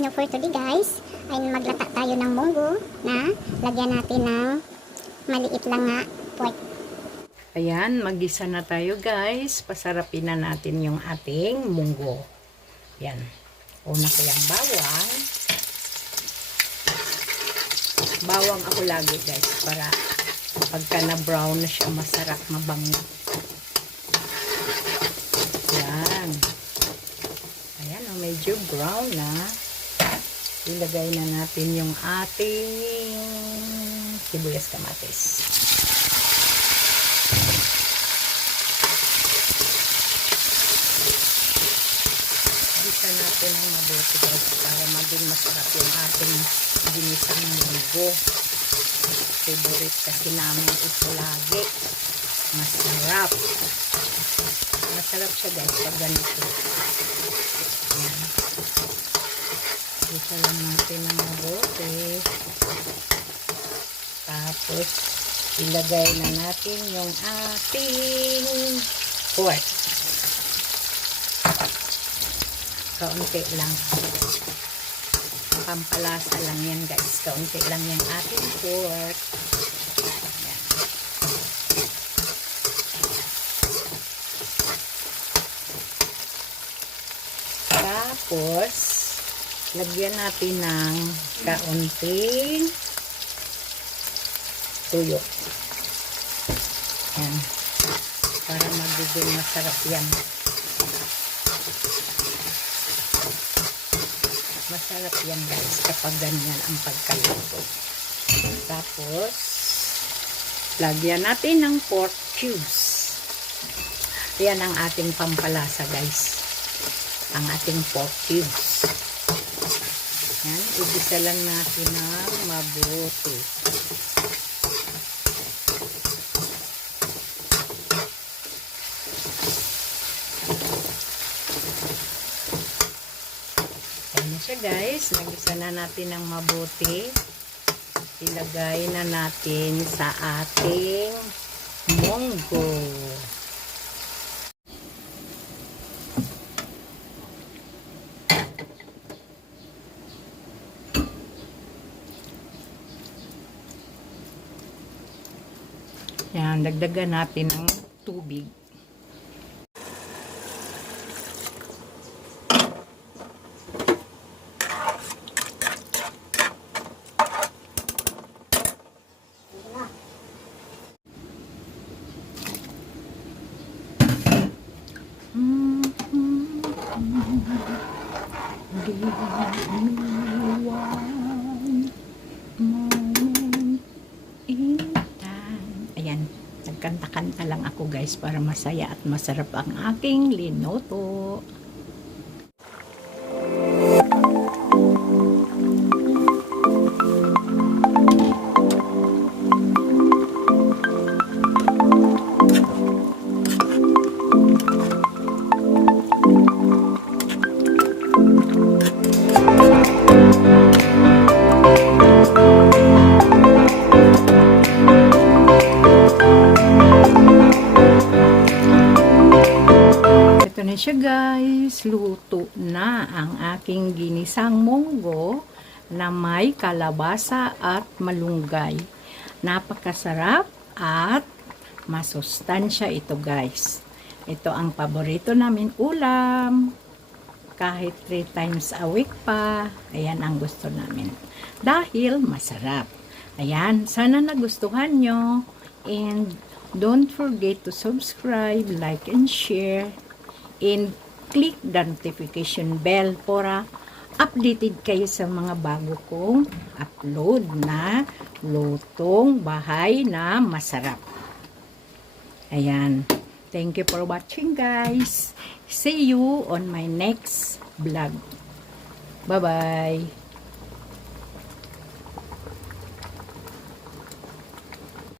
gagawin nyo for today guys ay maglata tayo ng munggo na lagyan natin ng maliit lang nga pork. Ayan, mag-isa na tayo guys. Pasarapin na natin yung ating munggo. Yan. Una ko yung bawang. Bawang ako lagi guys para pagka na brown na siya masarap, mabango. Yan. Ayan, medyo brown na. Ilagay na natin yung ating sibuyas kamatis. Gisa natin ang mabuti guys para maging masarap yung ating ginisang munggo. Favorite kasi namin ito lagi. Masarap. Masarap siya guys pag ganito. Ayan. Gisa lang natin ang mabuti. Tapos ilagay na natin yung ating pork. Kaunti lang. Pampalasa lang yan guys. Kaunti lang yung ating pork. Ayan. Tapos, lagyan natin ng kaunting tuyo. Ayan. Para magiging masarap yan. Masarap yan guys kapag ganyan ang pagkaluto. Tapos, lagyan natin ng pork cubes. Yan ang ating pampalasa guys. Ang ating pork cubes. Yan, igisa lang natin ng mabuti. Guys, nagisa na natin ng mabuti. Ilagay na natin sa ating munggo. Yan, dagdagan natin ng tubig. Ayan, nagkanta-kanta lang ako guys para masaya at masarap ang aking linoto. Na siya guys, luto na ang aking ginisang munggo na may kalabasa at malunggay. Napakasarap at masustansya ito guys. Ito ang paborito namin ulam. Kahit 3 times a week pa, ayan ang gusto namin. Dahil masarap. Ayan, sana nagustuhan nyo. And don't forget to subscribe, like, and share. And click the notification bell para updated kayo sa mga bago kong upload na lutong bahay na masarap. Ayan. Thank you for watching guys. See you on my next vlog. Bye-bye.